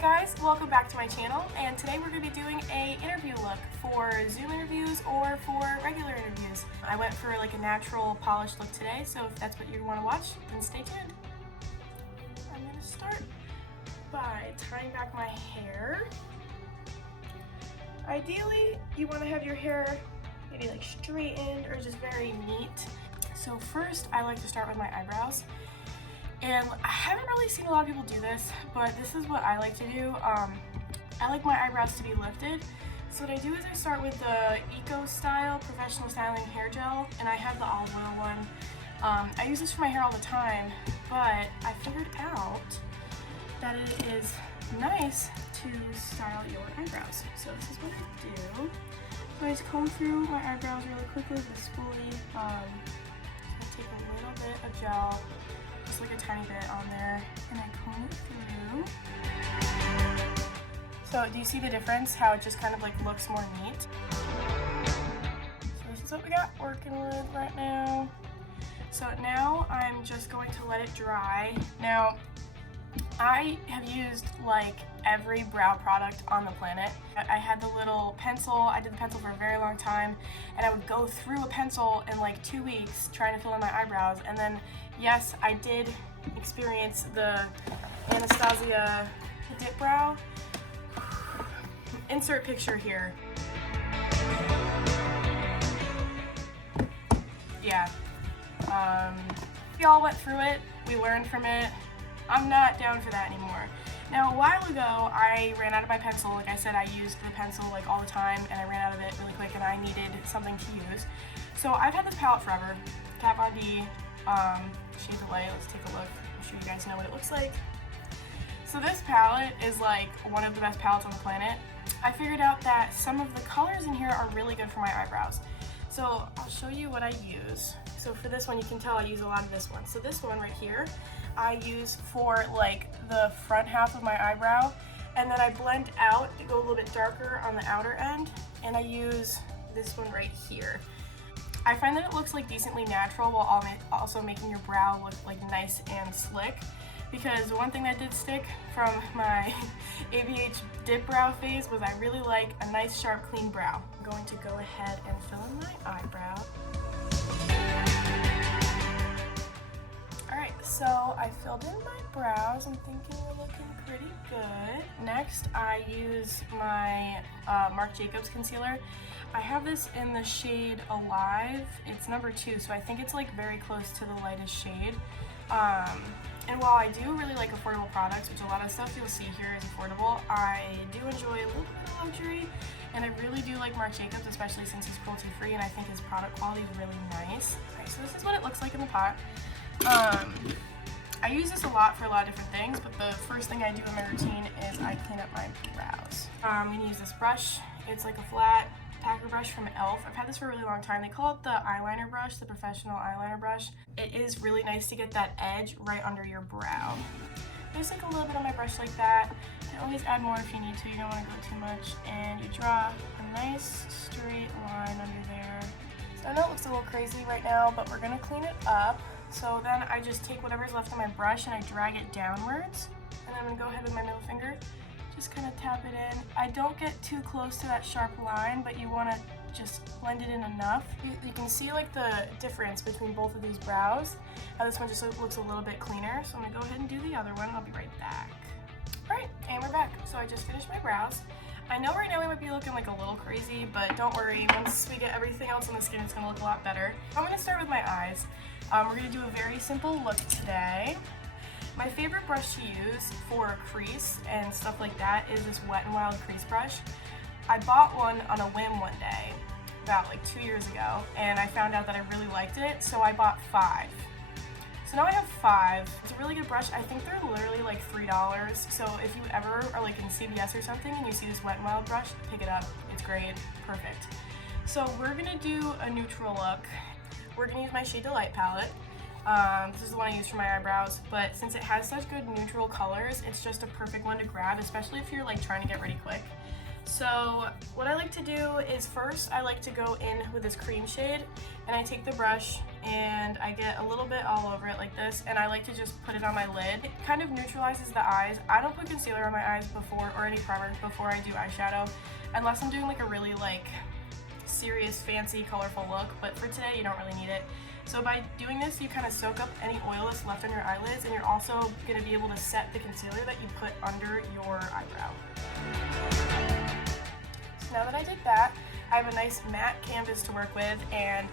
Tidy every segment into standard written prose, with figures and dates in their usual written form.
guys, welcome back to my channel, and today we're going to be doing a interview look for Zoom interviews or for regular interviews. I went for like a natural polished look today, so if that's what you want to watch, then stay tuned. I'm going to start by tying back my hair. Ideally, you want to have your hair maybe like straightened or just very neat. So first, I like to start with my eyebrows. And I haven't really seen a lot of people do this, but this is what I like to do. I like my eyebrows to be lifted. So what I do is I start with the Eco Style Professional Styling Hair Gel, and I have the olive oil one. I use this for my hair all the time, but I figured out that it is nice to style your eyebrows. So this is what I do. So I just comb through my eyebrows really quickly with a spoolie. I take a little bit of gel, just like a tiny bit on there, and I comb it through. So do you see the difference, how it just kind of like looks more neat? So this is what we got working with right now. So now I'm just going to let it dry. Now I have used like every brow product on the planet. I had the little pencil, I did the pencil for a very long time, and I would go through a pencil in like 2 weeks trying to fill in my eyebrows. And then yes, I did experience the Anastasia dip brow. Insert picture here. Yeah, we all went through it, we learned from it. I'm not down for that anymore. Now, a while ago, I ran out of my pencil. Like I said, I used the pencil like all the time, and I ran out of it really quick, and I needed something to use. So I've had this palette forever. Kat Von D, Shade of Light. Let's take a look. I'm sure you guys know what it looks like. So this palette is like one of the best palettes on the planet. I figured out that some of the colors in here are really good for my eyebrows. So I'll show you what I use. So for this one, you can tell I use a lot of this one. So this one right here, I use for like the front half of my eyebrow, and then I blend out to go a little bit darker on the outer end, and I use this one right here. I find that it looks like decently natural while also making your brow look like nice and slick, because the one thing that did stick from my ABH dip brow phase was I really like a nice sharp clean brow. I'm going to go ahead and fill in my eyebrow. Alright, so I filled in my brows. I'm thinking we're looking pretty good. Next, I use my Marc Jacobs concealer. I have this in the shade Alive. It's number 2, so I think it's like very close to the lightest shade. And while I do really like affordable products, which a lot of stuff you'll see here is affordable, I do enjoy a little bit of luxury, and I really do like Marc Jacobs, especially since he's cruelty-free, and I think his product quality is really nice. Okay, so this is what it looks like in the pot. I use this a lot for a lot of different things, but the first thing I do in my routine is I clean up my brows. I'm going to use this brush. It's like a flat packer brush from e.l.f. I've had this for a really long time. They call it the eyeliner brush, the professional eyeliner brush. It is really nice to get that edge right under your brow. Just like a little bit on my brush like that. And always add more if you need to. You don't want to go too much. And you draw a nice straight line under there. So I know it looks a little crazy right now, but we're going to clean it up. So then I just take whatever's left on my brush and I drag it downwards. And then I'm going to go ahead with my middle finger, just kind of tap it in. I don't get too close to that sharp line, but you want to just blend it in enough. You can see like the difference between both of these brows. How this one just looks a little bit cleaner. So I'm going to go ahead and do the other one, and I'll be right back. Alright, and we're back. So I just finished my brows. I know right now we might be looking like a little crazy, but don't worry. Once we get everything else on the skin, it's going to look a lot better. I'm going to start with my eyes. We're going to do a very simple look today. My favorite brush to use for crease and stuff like that is this Wet n Wild crease brush. I bought one on a whim one day, about like 2 years ago, and I found out that I really liked it, so I bought 5. So now I have 5. It's a really good brush. I think they're literally like $3. So if you ever are like in CVS or something and you see this Wet n Wild brush, pick it up. It's great. Perfect. So we're going to do a neutral look. We're going to use my Shade of Light palette. This is the one I use for my eyebrows, but since it has such good neutral colors, it's just a perfect one to grab, especially if you're like trying to get ready quick. So what I like to do is first I like to go in with this cream shade, and I take the brush and I get a little bit all over it like this, and I like to just put it on my lid. It kind of neutralizes the eyes. I don't put concealer on my eyes before, or any primer before I do eyeshadow, unless I'm doing like a really like serious, fancy, colorful look, but for today you don't really need it. So by doing this, you kind of soak up any oil that's left on your eyelids, and you're also going to be able to set the concealer that you put under your eyebrow. So now that I did that, I have a nice matte canvas to work with, and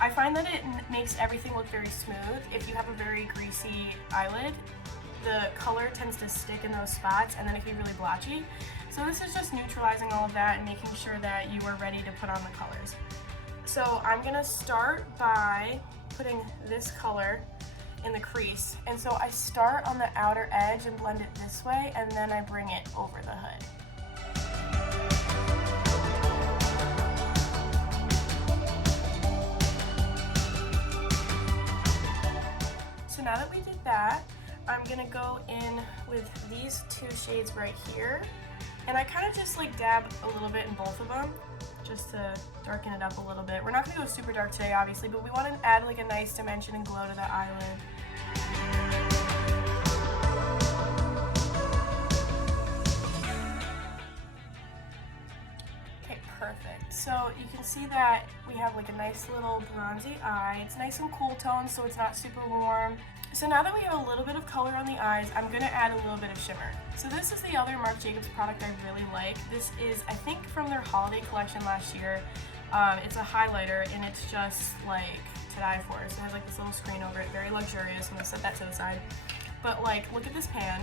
I find that it makes everything look very smooth. If you have a very greasy eyelid, the color tends to stick in those spots, and then it can be really blotchy. So this is just neutralizing all of that and making sure that you are ready to put on the colors. So I'm gonna start by putting this color in the crease. And so I start on the outer edge and blend it this way, and then I bring it over the hood. So now that we did that, I'm gonna go in with these two shades right here. And I kind of just like dab a little bit in both of them, just to darken it up a little bit. We're not gonna go super dark today, obviously, but we want to add like a nice dimension and glow to the eyelid. Okay, perfect. So you can see that we have like a nice little bronzy eye. It's nice and cool tone, so it's not super warm. So now that we have a little bit of color on the eyes, I'm gonna add a little bit of shimmer. So this is the other Marc Jacobs product I really like. This is, I think, from their holiday collection last year. It's a highlighter, and it's just like to die for. So it has like this little screen over it, very luxurious. I'm gonna set that to the side. But like, look at this pan.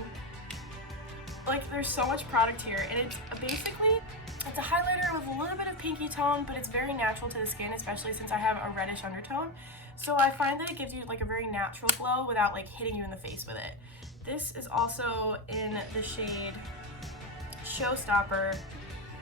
Like, there's so much product here, and it's basically, it's a highlighter with a little bit of pinky tone, but it's very natural to the skin, especially since I have a reddish undertone. So I find that it gives you like a very natural glow without like hitting you in the face with it. This is also in the shade Showstopper,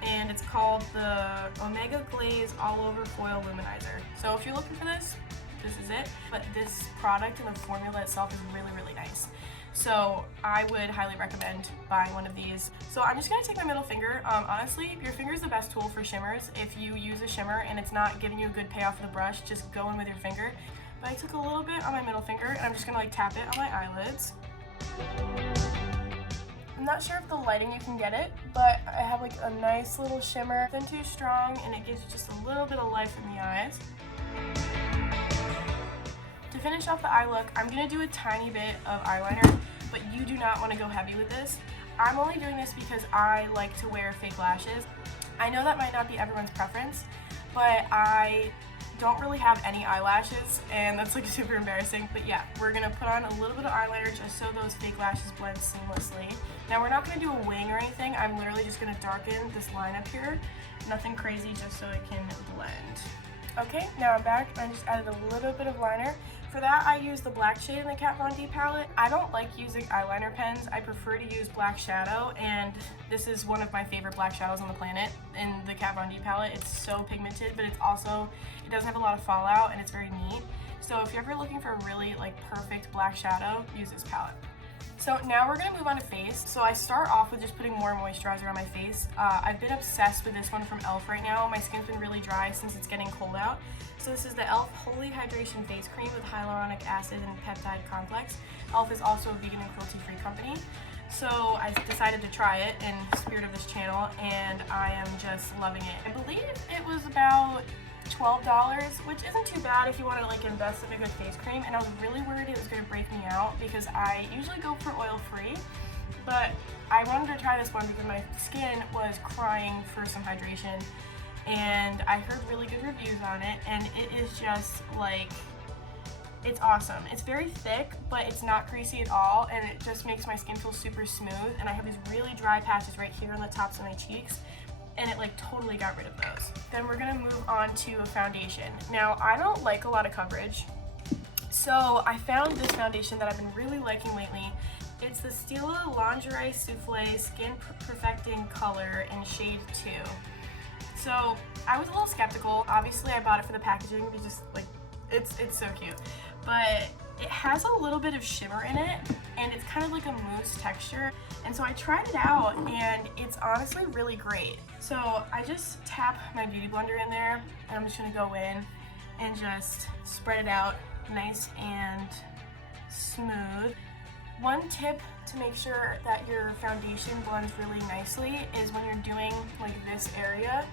and it's called the Omega Glaze All Over Foil Luminizer. So if you're looking for this, this is it. But this product and the formula itself is really, really nice. So I would highly recommend buying one of these. So I'm just gonna take my middle finger. Honestly, your finger is the best tool for shimmers. If you use a shimmer and it's not giving you a good payoff for the brush, just go in with your finger. But I took a little bit on my middle finger, and I'm just gonna like tap it on my eyelids. I'm not sure if the lighting you can get it, but I have like a nice little shimmer. Nothing too strong, and it gives you just a little bit of life in the eyes. To finish off the eye look, I'm gonna do a tiny bit of eyeliner, but you do not wanna go heavy with this. I'm only doing this because I like to wear fake lashes. I know that might not be everyone's preference, but I don't really have any eyelashes, and that's like super embarrassing. But yeah, we're gonna put on a little bit of eyeliner just so those fake lashes blend seamlessly. Now we're not gonna do a wing or anything. I'm literally just gonna darken this line up here. Nothing crazy, just so it can blend. Okay, now I'm back, and I just added a little bit of liner. For that, I use the black shade in the Kat Von D palette. I don't like using eyeliner pens. I prefer to use black shadow, and this is one of my favorite black shadows on the planet in the Kat Von D palette. It's so pigmented, but it's also, it doesn't have a lot of fallout, and it's very neat. So if you're ever looking for a really like perfect black shadow, use this palette. So now we're gonna move on to face. So I start off with just putting more moisturizer on my face. I've been obsessed with this one from e.l.f. right now. My skin's been really dry since it's getting cold out. So this is the e.l.f. Holy Hydration Face Cream with hyaluronic acid and peptide complex. e.l.f. is also a vegan and cruelty-free company. So I decided to try it in spirit of this channel, and I am just loving it. I believe it was about $12, which isn't too bad if you want to like invest in a good face cream, and I was really worried it was going to break me out because I usually go for oil-free, but I wanted to try this one because my skin was crying for some hydration, and I heard really good reviews on it, and it is just like, it's awesome. It's very thick, but it's not greasy at all, and it just makes my skin feel super smooth, and I have these really dry patches right here on the tops of my cheeks, and it like totally got rid of those. Then we're gonna move on to a foundation. Now, I don't like a lot of coverage, so I found this foundation that I've been really liking lately. It's the Stila Lingerie Souffle Skin Perfecting Color in shade 2. So I was a little skeptical. Obviously, I bought it for the packaging because like it's so cute, but it has a little bit of shimmer in it, and it's kind of like a mousse texture. And so I tried it out and it's honestly really great. So I just tap my beauty blender in there and I'm just gonna go in and just spread it out nice and smooth. One tip to make sure that your foundation blends really nicely is when you're doing like this area,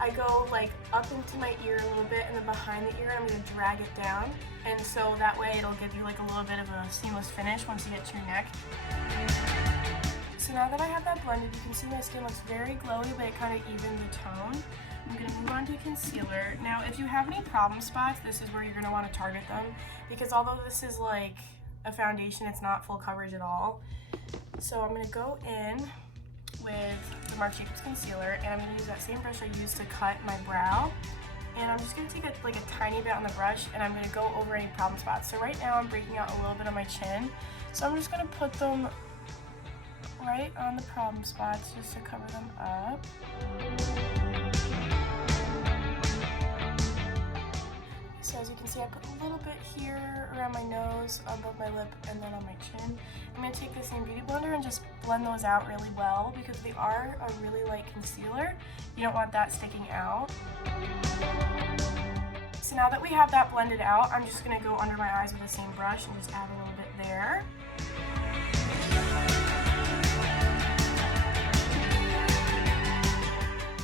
I go like up into my ear a little bit and then behind the ear I'm going to drag it down, and so that way it'll give you like a little bit of a seamless finish once you get to your neck. So now that I have that blended, you can see my skin looks very glowy, but it kind of evened the tone. I'm going to move on to concealer. Now if you have any problem spots, this is where you're going to want to target them, because although this is like a foundation, it's not full coverage at all. So I'm going to go in with the Marc Jacobs concealer, and I'm going to use that same brush I used to cut my brow, and I'm just going to take a tiny bit on the brush and I'm going to go over any problem spots. So right now I'm breaking out a little bit on my chin, so I'm just going to put them right on the problem spots just to cover them up. So as you can see, I put a little bit here around my nose, above my lip, and then on my chin. I'm going to take the same beauty blender and just blend those out really well, because they are a really light concealer. You don't want that sticking out. So now that we have that blended out, I'm just going to go under my eyes with the same brush and just add a little bit there.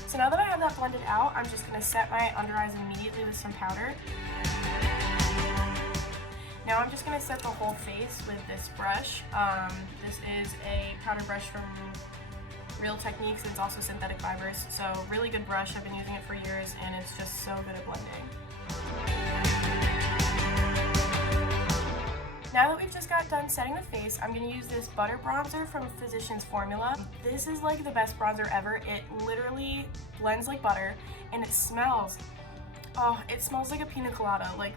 So now that I have that blended out, I'm just going to set my under eyes immediately with some powder. Now I'm just going to set the whole face with this brush. This is a powder brush from Real Techniques. It's also synthetic fibers, so really good brush. I've been using it for years and it's just so good at blending. Now that we've just got done setting the face, I'm going to use this butter bronzer from Physicians Formula. This is like the best bronzer ever. It literally blends like butter and it smells, oh, it smells like a pina colada. Like,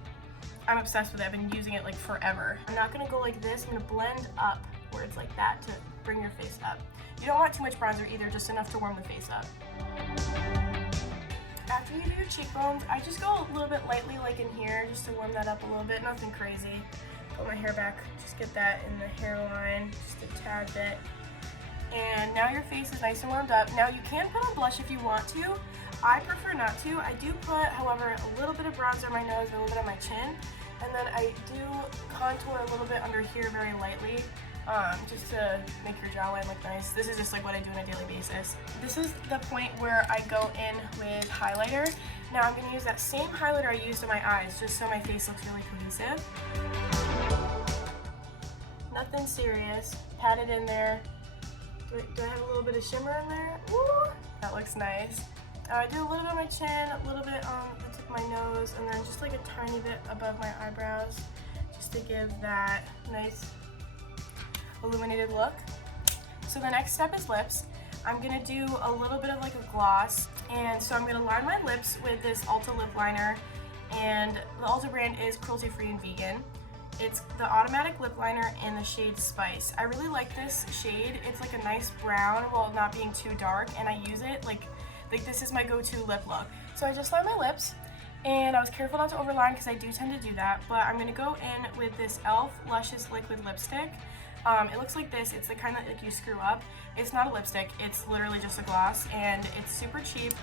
I'm obsessed with it. I've been using it like forever. I'm not going to go like this. I'm going to blend up where it's like that to bring your face up. You don't want too much bronzer either, just enough to warm the face up. After you do your cheekbones, I just go a little bit lightly like in here just to warm that up a little bit, nothing crazy. Put my hair back, just get that in the hairline, just a tad bit. And now your face is nice and warmed up. Now you can put on blush if you want to. I prefer not to. I do put, however, a little bit of bronzer on my nose, a little bit on my chin, and then I do contour a little bit under here very lightly, just to make your jawline look nice. This is just like what I do on a daily basis. This is the point where I go in with highlighter. Now I'm going to use that same highlighter I used on my eyes, just so my face looks really cohesive. Nothing serious. Pat it in there. Do I have a little bit of shimmer in there? Ooh, that looks nice. I do a little bit on my chin, a little bit on the tip of my nose, and then just like a tiny bit above my eyebrows, just to give that nice illuminated look. So the next step is lips. I'm gonna do a little bit of like a gloss, and so I'm gonna line my lips with this Ulta lip liner, and the Ulta brand is cruelty-free and vegan. It's the automatic lip liner in the shade Spice. I really like this shade. It's like a nice brown while not being too dark, and I use it like this is my go-to lip look. So I just line my lips, and I was careful not to overline because I do tend to do that, but I'm gonna go in with this e.l.f. Luscious Liquid Lipstick. It looks like this. It's the kind that like you screw up. It's not a lipstick, it's literally just a gloss, and it's super cheap.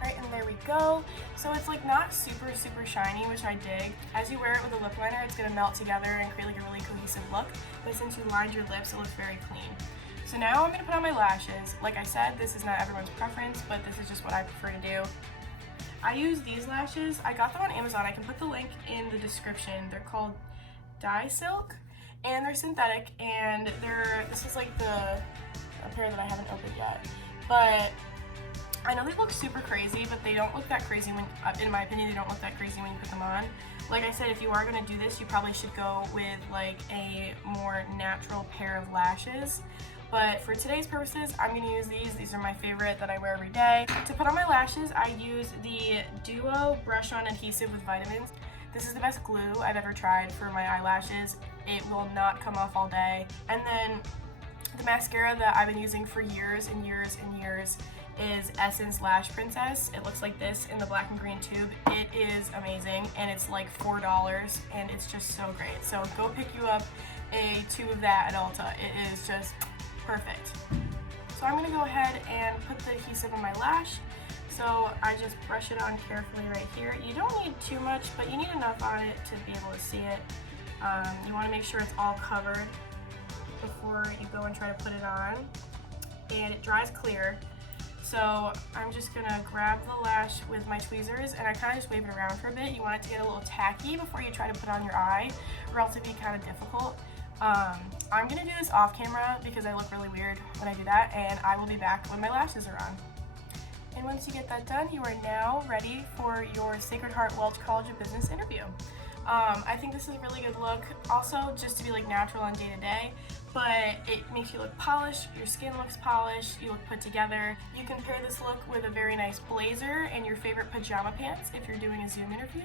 Alright, and there we go. So it's like not super shiny, which I dig. As you wear it with a lip liner, it's gonna melt together and create like a really cohesive look, but since you lined your lips, it looks very clean. So now I'm gonna put on my lashes. Like I said, this is not everyone's preference, but this is just what I prefer to do. I use these lashes. I got them on Amazon. I can put the link in the description. They're called Dye Silk, and they're synthetic, and this is like a pair that I haven't opened yet. But I know they look super crazy, but they don't look that crazy when, in my opinion, they don't look that crazy when you put them on. Like I said, if you are gonna do this, you probably should go with like a more natural pair of lashes. But for today's purposes, I'm gonna use these. These are my favorite that I wear every day. To put on my lashes, I use the Duo Brush On Adhesive with Vitamins. This is the best glue I've ever tried for my eyelashes. It will not come off all day. And then the mascara that I've been using for years and years and years is Essence Lash Princess. It looks like this in the black and green tube. It is amazing, and it's like $4, and it's just so great. So go pick you up a tube of that at Ulta. It is just perfect. So I'm gonna go ahead and put the adhesive on my lash. So I just brush it on carefully right here. You don't need too much, but you need enough on it to be able to see it. You wanna make sure it's all covered before you go and try to put it on. And it dries clear. So I'm just gonna grab the lash with my tweezers, and I kind of just wave it around for a bit. You want it to get a little tacky before you try to put on your eye, or else it'd be kind of difficult. I'm gonna do this off camera because I look really weird when I do that, and I will be back when my lashes are on. And once you get that done, you are now ready for your Sacred Heart Welch College of Business interview. I think this is a really good look, also just to be like natural on day to day, but it makes you look polished, your skin looks polished, you look put together. You can pair this look with a very nice blazer and your favorite pajama pants if you're doing a Zoom interview,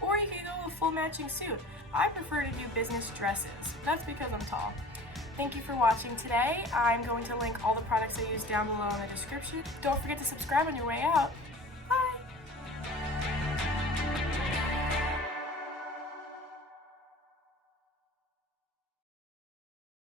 or you can go with a full matching suit. I prefer to do business dresses. That's because I'm tall. Thank you for watching today. I'm going to link all the products I use down below in the description. Don't forget to subscribe on your way out.